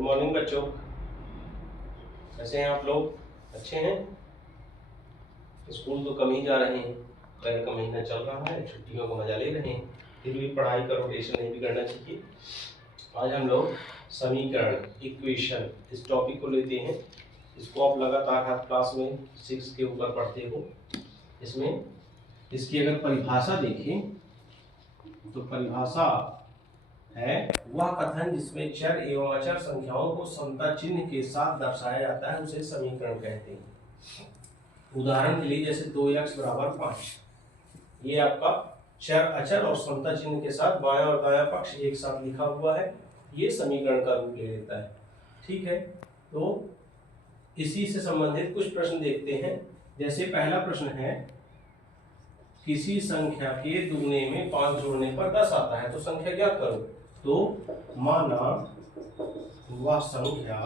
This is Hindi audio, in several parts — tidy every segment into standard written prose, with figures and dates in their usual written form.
गुड मॉर्निंग बच्चों, कैसे हैं आप लोग? अच्छे हैं? स्कूल तो कम ही जा रहे हैं, गर्मी का महीना चल रहा है, छुट्टियों का मजा ले रहे हैं, फिर भी पढ़ाई का रोटेशन नहीं बिगड़ना चाहिए। आज हम लोग समीकरण इक्वेशन इस टॉपिक को लेते हैं। इसको आप लगातार हर क्लास में 6 के ऊपर पढ़ते हो। इसमें इसकी अगर परिभाषा देखें तो परिभाषा है वह कथन जिसमें चर एवं अचर संख्याओं को समता चिन्ह के साथ दर्शाया जाता है, उसे समीकरण कहते हैं। उदाहरण के लिए जैसे 2x बराबर 5, ये आपका चर अचर और समता चिन्ह के साथ बायां और दायां पक्ष एक साथ लिखा हुआ है, ये समीकरण का रूप ले लेता है। ठीक है, तो इसी से संबंधित कुछ प्रश्न देखते हैं। जैसे पहला प्रश्न है, किसी संख्या के दुगने में 5 जोड़ने पर 10 आता है, तो संख्या ज्ञात करो। तो माना वह संख्या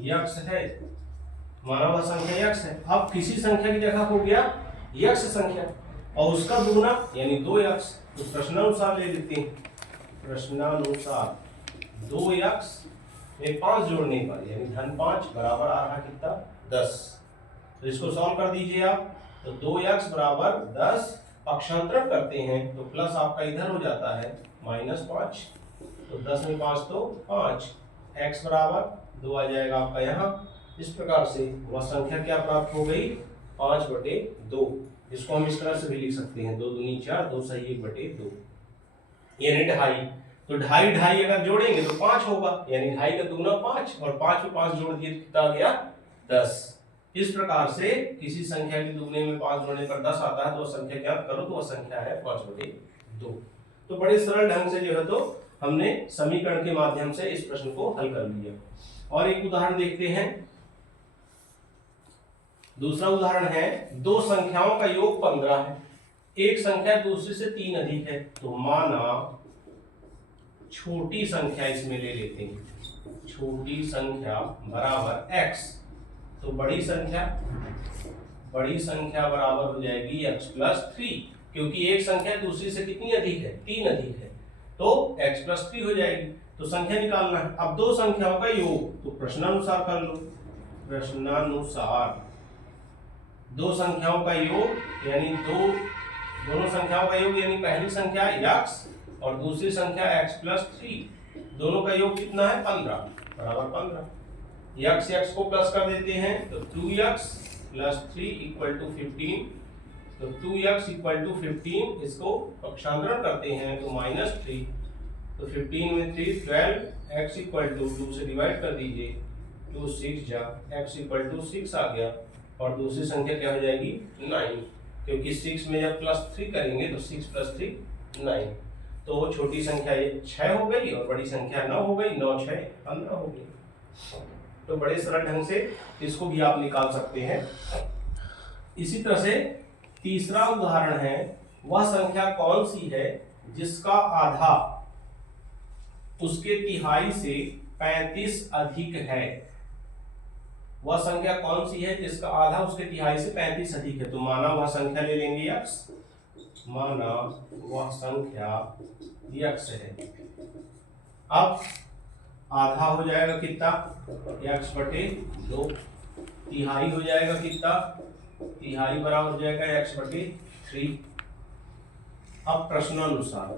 यक्ष है, माना वह संख्या यक्ष है। अब किसी संख्या की जगह हो गया यक्ष संख्या और उसका दुगना यानी 2x, तो प्रश्नानुसार ले लेते हैं। प्रश्नानुसार 2x में 5 जोड़ने पर यानी धन 5 बराबर आ रहा कितना 10। तो इसको सॉल्व कर दीजिए आप। तो 2x बराबर 10 पक्षांतरण करते हैं तो प्लस आपका इधर हो जाता है -5। तो 10 में 5 तो 5, x बराबर 2 आ जाएगा आपका यहाँ। इस प्रकार से वह संख्या क्या प्राप्त हो गई 5/2। इसको हम इस तरह से भी लिख सकते हैं 2 दूनी 4, 2 सही 1/2 यानी 2.5। तो 2.5 अगर जोड़ेंगे तो 5 होगा, यानी 2.5 का दुगना 5 और 5 में 5 जोड़ दिए कितना आ गया 10। इस प्रकार से किसी संख्या के दुगने में 5 जोड़ने पर 10 आता है, तो वह संख्या ज्ञात करो, तो वह संख्या है 5/2। तो बड़े सरल ढंग से जो है तो हमने समीकरण के माध्यम से इस प्रश्न को हल कर लिया। और एक उदाहरण देखते हैं। दूसरा उदाहरण है, दो संख्याओं का योग 15 है, एक संख्या दूसरे से 3 अधिक है। तो माना छोटी संख्या इसमें ले लेते हैं, छोटी संख्या बराबर x, तो बड़ी संख्या बराबर हो जाएगी x + 3, क्योंकि एक संख्या दूसरी से कितनी अधिक है 3 अधिक है, तो x + 3 हो जाएगी। तो संख्या निकालना है। अब दो संख्याओं का योग तो प्रश्नानुसार कर लो। प्रश्नानुसार दो संख्याओं का योग यानी दोनों संख्याओं का योग यानी पहली संख्या x और दूसरी संख्या x + 3, दोनों का योग कितना है 15 बराबर 15। x को प्लस कर देते हैं तो 2x + 3 = 15। तो 2x = 15, इसको पक्षांतरण करते हैं तो -3। तो 15 में 3 12, x = 2 से डिवाइड कर दीजिए, 2 6 जा x = 6 आ गया। और दूसरी संख्या क्या हो जाएगी 9, क्योंकि 6 में जब +3 करेंगे तो 6 + 3 9। तो छोटी संख्या ये 6 हो गई और बड़ी संख्या 9 हो गई, 9 6 15 हो गई। तो बड़े सरल ढंग से इसको भी आप निकाल सकते हैं। इसी तरह से तीसरा उदाहरण है, वह संख्या कौन सी है जिसका आधा उसके तिहाई से 35 अधिक है। वह संख्या कौन सी है जिसका आधा उसके तिहाई से 35 अधिक है। तो माना वह संख्या ले लेंगे x, माना वह संख्या x है। अब आधा हो जाएगा कितना x/2, तिहाई हो जाएगा कितना, तिहाई बराबर हो जाएगा x/3। अब प्रश्नानुसार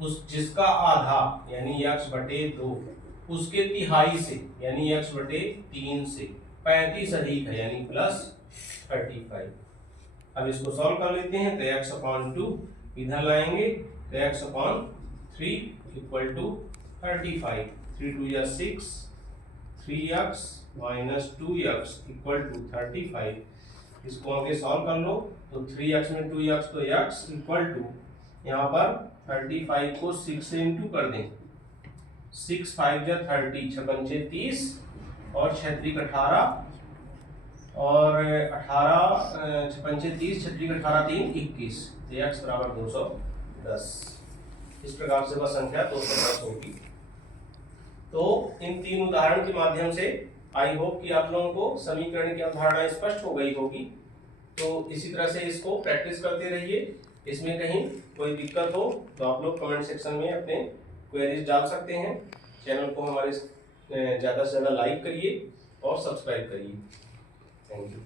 उस जिसका आधा यानी x/2 उसके तिहाई से यानी x/3 से 35 अधिक है यानी +35। अब इसको सॉल्व कर लेते हैं तो x/2 इधर लाएंगे तो x/3 = 35। 3 2 या 6, 3x - 2x = 35। इसको आगे सॉल्व कर लो तो 3x में 2x तो x = यहाँ पर 35 को 6 से इंटू कर दें, 6 5 जा 30, 6 5 30 और 6 3 18 और 18 6 5 30, 6 3 18 3 21। तो x बराबर 210। इस प्रकार से वह संख्या 210 होगी। तो इन 3 उदाहरण के माध्यम से आई होप कि आप लोगों को समीकरण की अवधारणा स्पष्ट हो गई होगी। तो इसी तरह से इसको प्रैक्टिस करते रहिए। इसमें कहीं कोई दिक्कत हो तो आप लोग कमेंट सेक्शन में अपने क्वेरीज डाल सकते हैं। चैनल को हमारे ज़्यादा से ज़्यादा लाइक करिए और सब्सक्राइब करिए। Thank you.